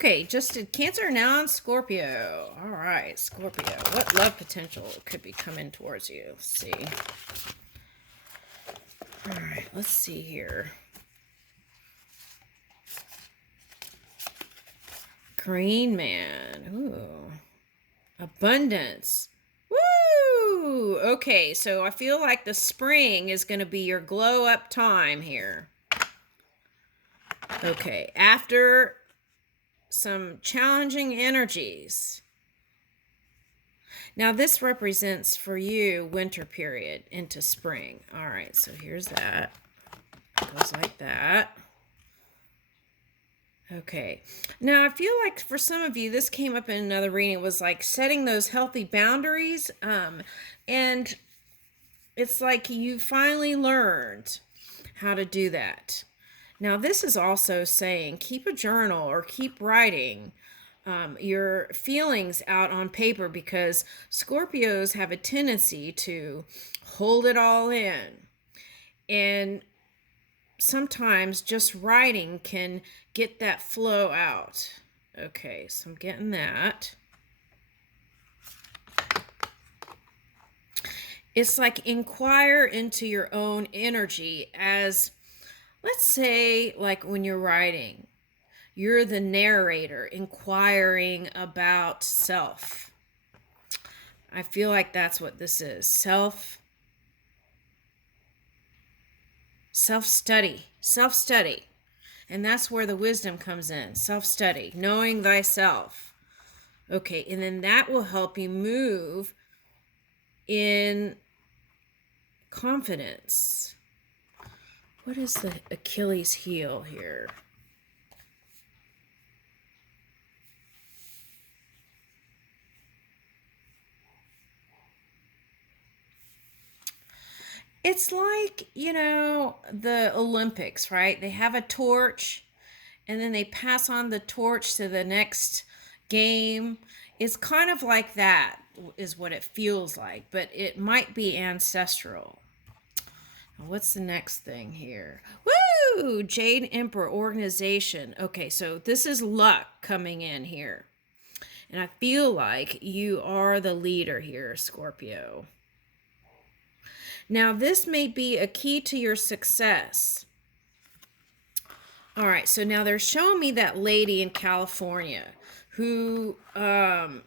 Okay, just did Cancer, now on Scorpio. All right, Scorpio. What love potential could be coming towards you? Let's see. All right, let's see here. Green man. Ooh. Abundance. Woo! Okay, so I feel like the spring is going to be your glow up time here. Okay, after some challenging energies. Now this represents for you winter period into spring. All right, so here's that. It goes like that. Okay. Now I feel like for some of you, this came up in another reading. It was like setting those healthy boundaries. And it's like you finally learned how to do that. Now this is also saying keep a journal or keep writing your feelings out on paper, because Scorpios have a tendency to hold it all in. And sometimes just writing can get that flow out. Okay, so I'm getting that. It's like inquire into your own energy as, let's say, like when you're writing, you're the narrator inquiring about self. I feel like that's what this is. Self-study. And that's where the wisdom comes in. Self-study, knowing thyself. Okay, and then that will help you move in confidence. What is the Achilles heel here? It's like, the Olympics, right? They have a torch and then they pass on the torch to the next game. It's kind of like that is what it feels like, but it might be ancestral. What's the next thing here? Woo! Jade Emperor organization. Okay, so this is luck coming in here. And I feel like you are the leader here, Scorpio. Now, this may be a key to your success. All right, so now they're showing me that lady in California who they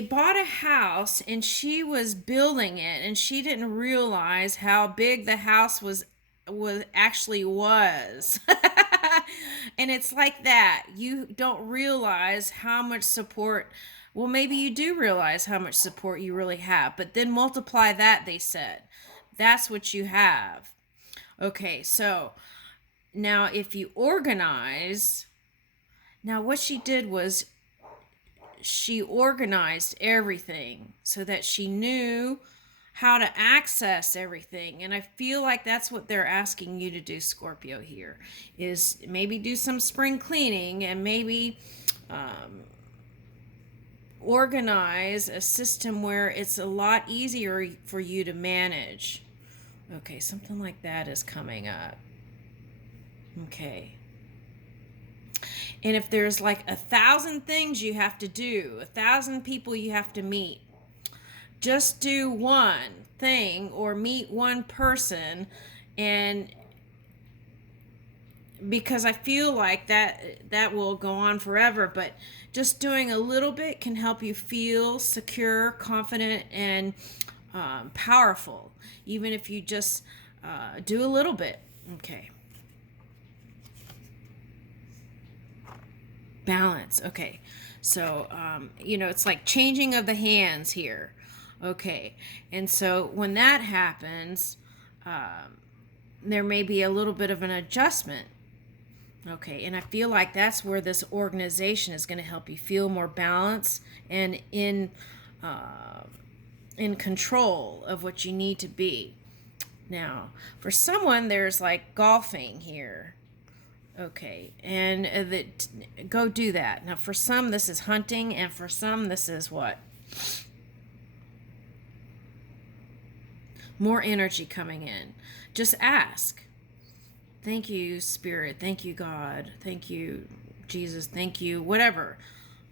bought a house and she was building it and she didn't realize how big the house was actually was. And it's like that. You don't realize how much support. Well, maybe you do realize how much support you really have, but then multiply that, they said. That's what you have. Okay, so now if you organize, now what she did was she organized everything so that she knew how to access everything. And I feel like that's what they're asking you to do, Scorpio, here, is maybe do some spring cleaning and maybe organize a system where it's a lot easier for you to manage. Okay, something like that is coming up. Okay. And if there's like 1,000 things you have to do, 1,000 people you have to meet, just do one thing or meet one person. And because I feel like that will go on forever, but just doing a little bit can help you feel secure, confident, and powerful, even if you just do a little bit. Okay. Balance. Okay. So, it's like changing of the hands here. Okay. And so when that happens, there may be a little bit of an adjustment. Okay. And I feel like that's where this organization is going to help you feel more balanced and in control of what you need to be. Now, for someone, there's like golfing here. Okay, and go do that. Now, for some, this is hunting, and for some, this is what? More energy coming in. Just ask. Thank you, Spirit. Thank you, God. Thank you, Jesus. Thank you, whatever,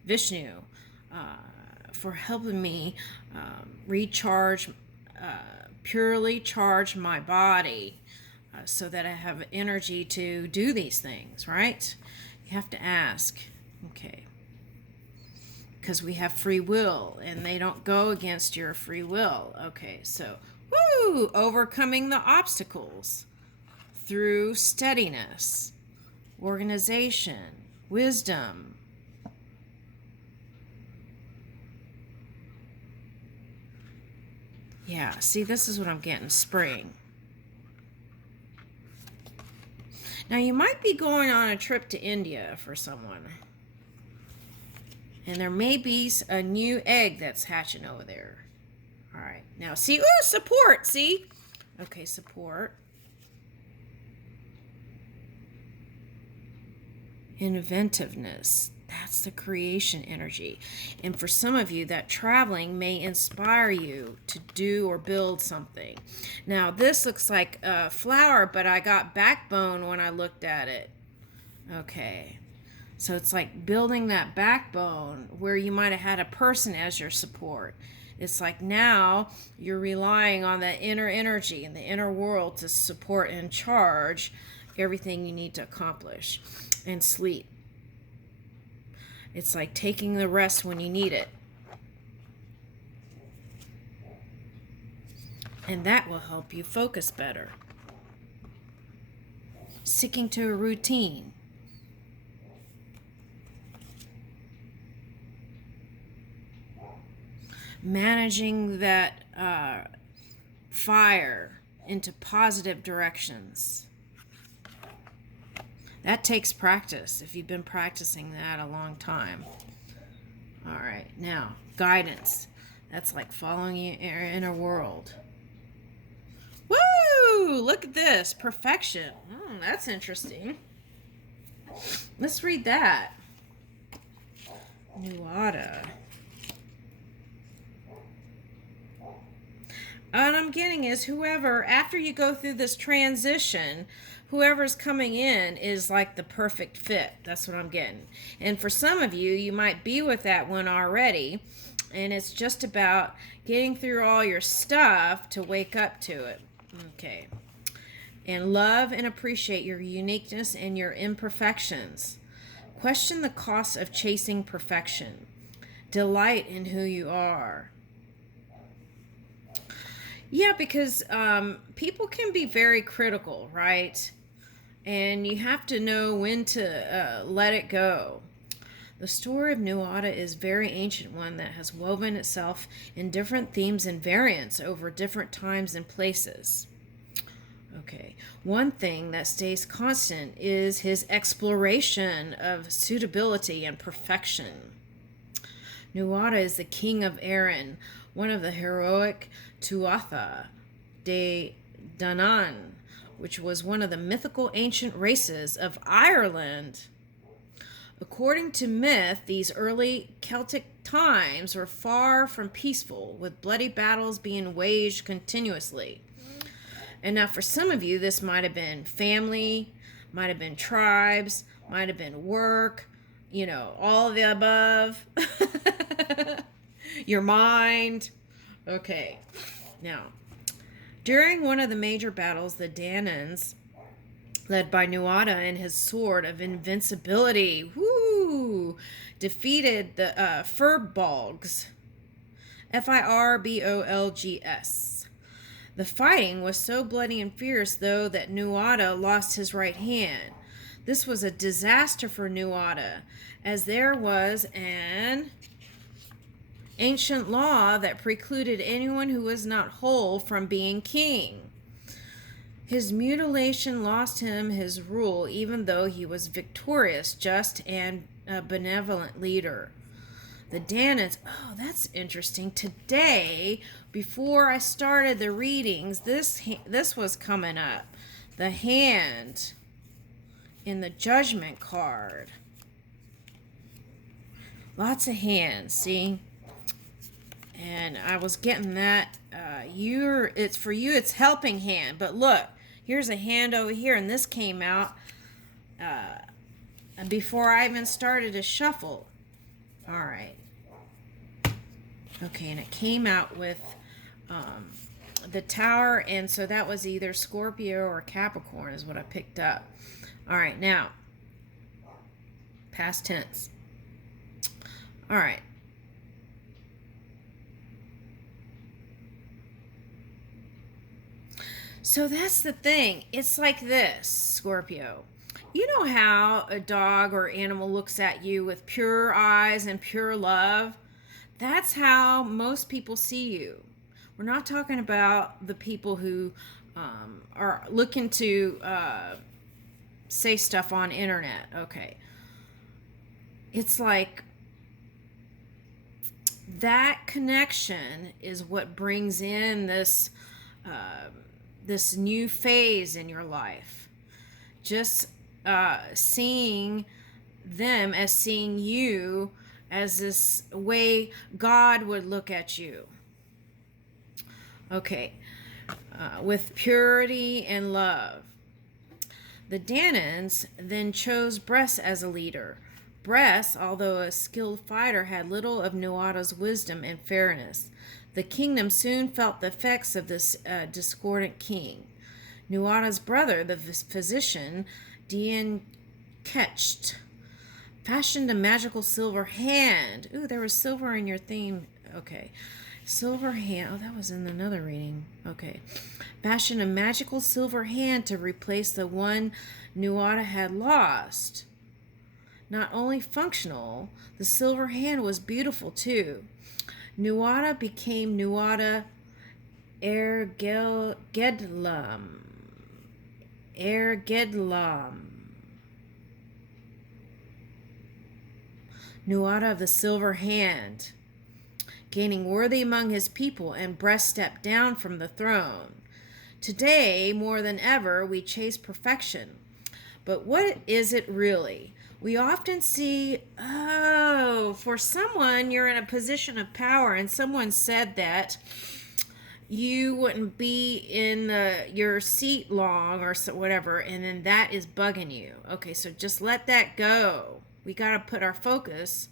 Vishnu, for helping me recharge, purely charge my body so that I have energy to do these things, right? You have to ask. Okay. Because we have free will and they don't go against your free will. Okay, so, woo! Overcoming the obstacles through steadiness, organization, wisdom. Yeah, see, this is what I'm getting, spring. Now, you might be going on a trip to India for someone. And there may be a new egg that's hatching over there. All right, now, see, ooh, support, see? Okay, support. Inventiveness. That's the creation energy. And for some of you, that traveling may inspire you to do or build something. Now, this looks like a flower, but I got backbone when I looked at it. Okay. So it's like building that backbone where you might have had a person as your support. It's like now you're relying on that inner energy and the inner world to support and charge everything you need to accomplish. And sleep. It's like taking the rest when you need it. And that will help you focus better. Sticking to a routine. Managing that fire into positive directions. That takes practice if you've been practicing that a long time. All right, now, guidance. That's like following your inner world. Woo! Look at this. Perfection. That's interesting. Let's read that. Nuada. What I'm getting is whoever, after you go through this transition, whoever's coming in is like the perfect fit. That's what I'm getting. And for some of you, you might be with that one already, and it's just about getting through all your stuff to wake up to it. Okay. And love and appreciate your uniqueness and your imperfections. Question the cost of chasing perfection. Delight in who you are. Yeah, because people can be very critical, right? And you have to know when to let it go. The story of Nuada is a very ancient one that has woven itself in different themes and variants over different times and places. Okay, one thing that stays constant is his exploration of suitability and perfection. Nuada is the king of Erin, one of the heroic Tuatha Dé Danann, which was one of the mythical ancient races of Ireland. According to myth, these early Celtic times were far from peaceful, with bloody battles being waged continuously. And now for some of you, this might have been family, might have been tribes, might have been work, all of the above. Your mind. Okay. Now, during one of the major battles, the Dananns, led by Nuada and his sword of invincibility, defeated the Firbolgs, Firbolgs. The fighting was so bloody and fierce, though, that Nuada lost his right hand. This was a disaster for Nuada, as there was an ancient law that precluded anyone who was not whole from being king. His mutilation lost him his rule, even though he was victorious, just, and a benevolent leader. The Dananns, that's interesting. Today, before I started the readings, this was coming up. The hand in the judgment card. Lots of hands, see? And I was getting that. It's for you, it's helping hand. But look, here's a hand over here, and this came out before I even started to shuffle. All right. Okay, and it came out with the Tower, and so that was either Scorpio or Capricorn is what I picked up. All right, now, past tense. All right. So that's the thing. It's like this, Scorpio. You know how a dog or animal looks at you with pure eyes and pure love? That's how most people see you. We're not talking about the people who are looking to say stuff on internet. Okay. It's like that connection is what brings in this this new phase in your life. Just seeing them as seeing you as this way God would look at you. Okay, with purity and love. The Dananns then chose Bress as a leader. Bress, although a skilled fighter, had little of Nuada's wisdom and fairness. The kingdom soon felt the effects of this discordant king. Nuada's brother, the physician, Dian Ketcht, fashioned a magical silver hand. Ooh, there was silver in your theme. Okay. Silver hand. Oh, that was in another reading. Okay. Fashioned a magical silver hand to replace the one Nuada had lost. Not only functional, the silver hand was beautiful too. Nuada became Nuada Airgeadlámh. Airgeadlámh. Nuada of the silver hand, gaining worthy among his people, and Bress stepped down from the throne. Today, more than ever, we chase perfection. But what is it really? We often see, for someone, you're in a position of power, and someone said that you wouldn't be in your seat long or so, whatever, and then that is bugging you. Okay, so just let that go. We got to put our focus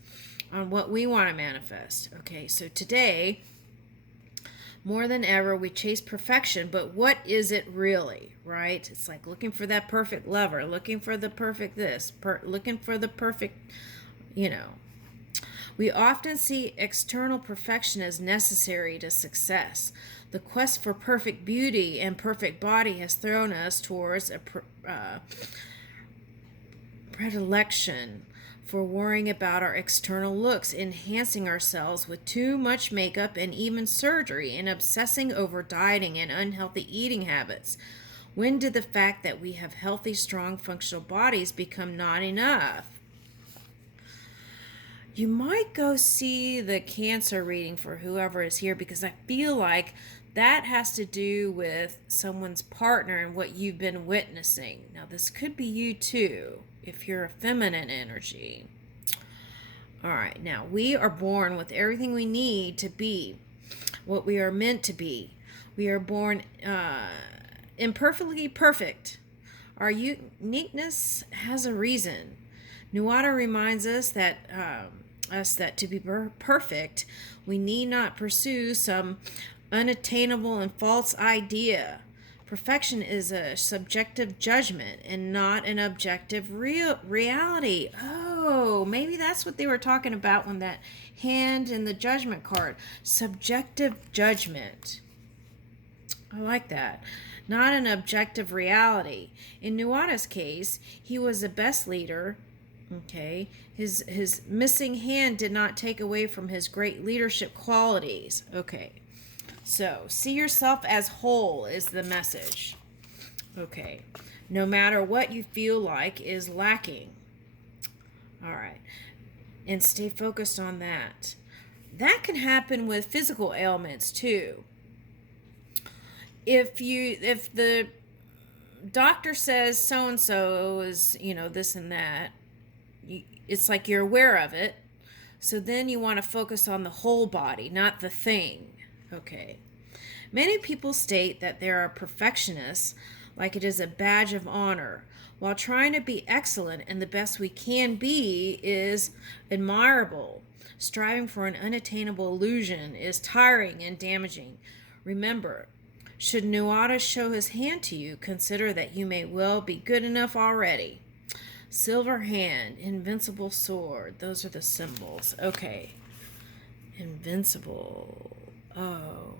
on what we want to manifest. Okay, so today, more than ever, we chase perfection, but what is it really, right? It's like looking for that perfect lover, looking for the perfect this, looking for the perfect, We often see external perfection as necessary to success. The quest for perfect beauty and perfect body has thrown us towards a predilection for worrying about our external looks, enhancing ourselves with too much makeup and even surgery, and obsessing over dieting and unhealthy eating habits. When did the fact that we have healthy, strong, functional bodies become not enough? You might go see the Cancer reading for whoever is here, because I feel like that has to do with someone's partner and what you've been witnessing. Now, this could be you too, if you're a feminine energy. All right, now we are born with everything we need to be what we are meant to be. We are born imperfectly perfect. Our uniqueness has a reason. Nuada reminds us that to be perfect, we need not pursue some unattainable and false idea. Perfection is a subjective judgment and not an objective reality. Oh, maybe that's what they were talking about when that hand in the judgment card. Subjective judgment. I like that. Not an objective reality. In Nuada's case, he was the best leader. Okay, his missing hand did not take away from his great leadership qualities. Okay, so see yourself as whole is the message. Okay, no matter what you feel like is lacking. All right, and stay focused on that. That can happen with physical ailments too. If the doctor says so and so is this and that, it's like you're aware of it. So then you want to focus on the whole body, not the thing. Okay. Many people state that they are perfectionists, like it is a badge of honor. While trying to be excellent and the best we can be is admirable, striving for an unattainable illusion is tiring and damaging. Remember, should Nuada show his hand to you, consider that you may well be good enough already. Silver hand, invincible sword. Those are the symbols. Okay. Invincible. Oh.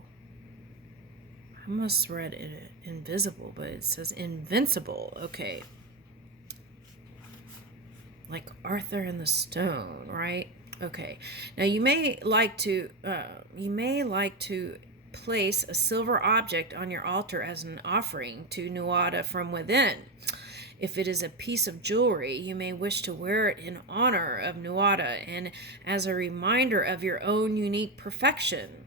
I must have read it invisible, but it says invincible. Okay. Like Arthur and the Stone, right? Okay. Now you may like to place a silver object on your altar as an offering to Nuada from within. If it is a piece of jewelry, you may wish to wear it in honor of Nuada and as a reminder of your own unique perfection.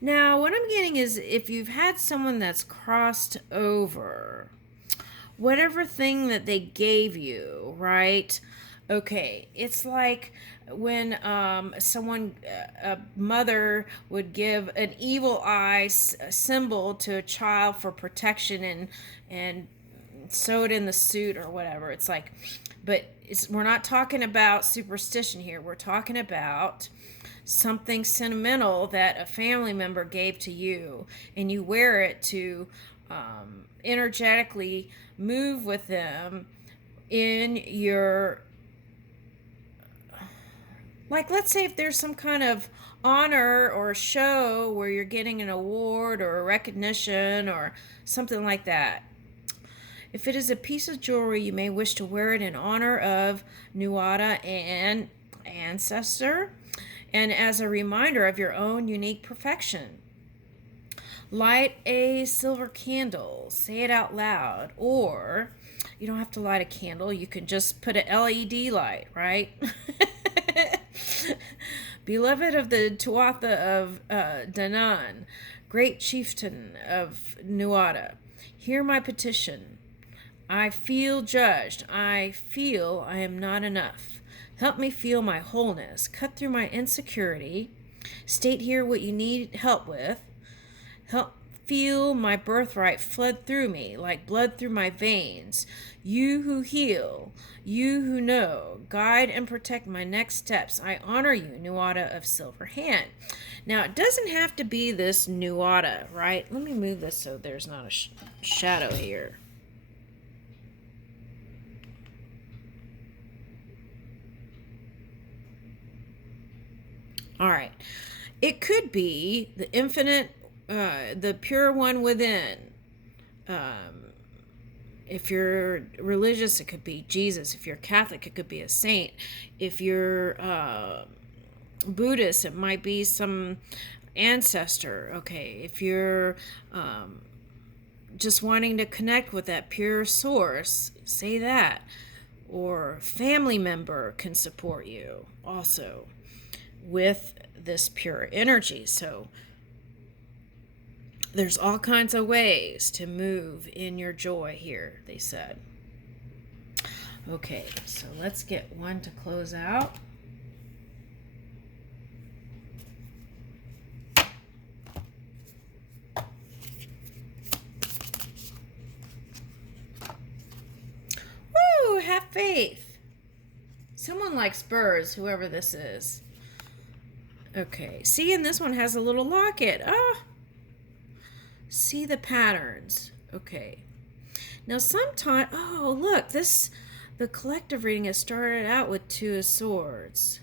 Now, what I'm getting is if you've had someone that's crossed over, whatever thing that they gave you, right? Okay, it's like when a mother would give an evil eye symbol to a child for protection and sew it in the suit or whatever. It's like, but we're not talking about superstition here. We're talking about something sentimental that a family member gave to you, and you wear it to energetically move with them in your, like, let's say if there's some kind of honor or show where you're getting an award or a recognition or something like that. If it is a piece of jewelry, you may wish to wear it in honor of Nuada and ancestor and as a reminder of your own unique perfection. Light a silver candle, say it out loud, or you don't have to light a candle, you can just put an LED light, right? Beloved of the Tuatha Dé Danann, great chieftain of Nuada, hear my petition. I feel judged. I feel I am not enough. Help me feel my wholeness. Cut through my insecurity. State here what you need help with. Help feel my birthright flood through me like blood through my veins. You who heal, you who know, guide and protect my next steps. I honor you, Nuada of Silver Hand. Now, it doesn't have to be this Nuada, right? Let me move this so there's not a shadow here. All right. It could be the infinite, the pure one within. If you're religious, it could be Jesus. If you're Catholic, it could be a saint. If you're Buddhist, it might be some ancestor. Okay. If you're just wanting to connect with that pure source, say that. Or family member can support you also with this pure energy. So there's all kinds of ways to move in your joy here, they said. Okay, so let's get one to close out. Woo, have faith. Someone likes Spurs, whoever this is. Okay, see, and this one has a little locket. See the patterns. Okay. Now sometimes, oh, look, the collective reading has started out with Two of Swords.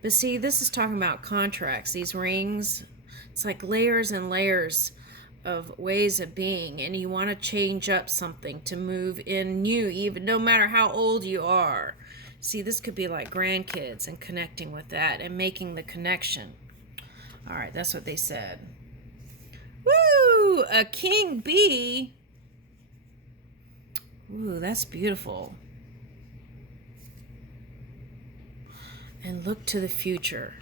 But see, this is talking about contracts, these rings. It's like layers and layers of ways of being, and you want to change up something to move in new, even no matter how old you are. See, this could be like grandkids and connecting with that and making the connection. All right, that's what they said. Woo! A king bee. Ooh, that's beautiful. And look to the future.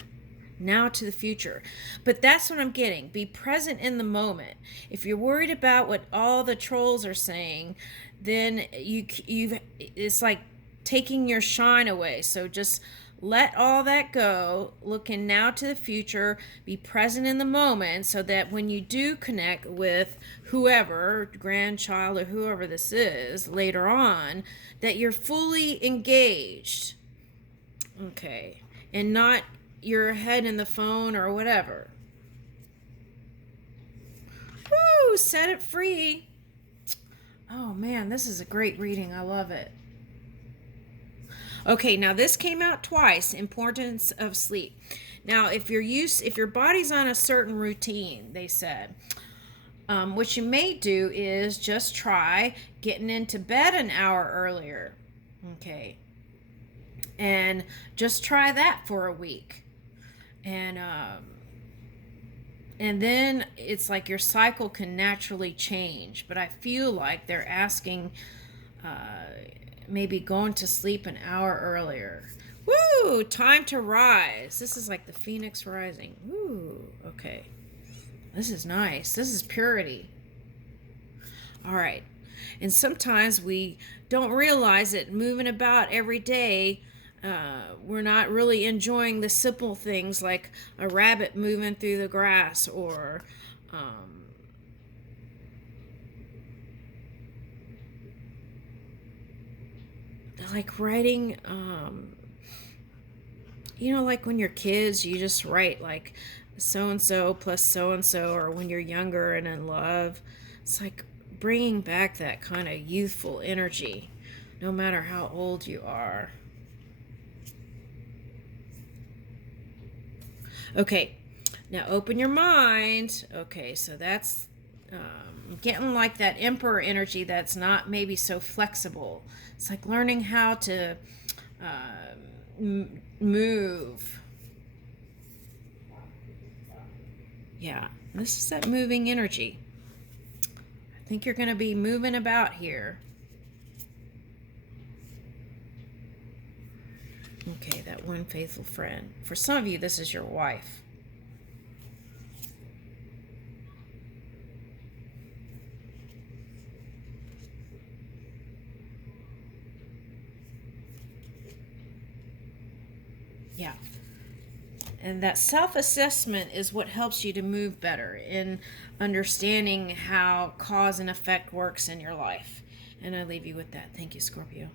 Now to the future. But that's what I'm getting. Be present in the moment. If you're worried about what all the trolls are saying, then it's like taking your shine away. So just let all that go, looking now to the future, be present in the moment so that when you do connect with whoever, grandchild or whoever this is later on, that you're fully engaged. Okay. And not your head in the phone or whatever. Woo! Set it free. Oh man, this is a great reading. I love it. Okay, now this came out twice. Importance of sleep. Now, if your body's on a certain routine, they said, what you may do is just try getting into bed an hour earlier. Okay, and just try that for a week, and then it's like your cycle can naturally change. But I feel like they're asking maybe going to sleep an hour earlier. Woo! Time to rise. This is like the phoenix rising. Woo! Okay. This is nice. This is purity. All right. And sometimes we don't realize it moving about every day. We're not really enjoying the simple things like a rabbit moving through the grass, or like writing, like when you're kids, you just write like so and so plus so and so, or when you're younger and in love. It's like bringing back that kind of youthful energy, no matter how old you are. Okay, now open your mind. Okay, so that's getting like that emperor energy that's not maybe so flexible. It's like learning how to move. Yeah, this is that moving energy. I think you're going to be moving about here. Okay, that one faithful friend. For some of you, this is your wife. Yeah. And that self-assessment is what helps you to move better in understanding how cause and effect works in your life. And I leave you with that. Thank you, Scorpio.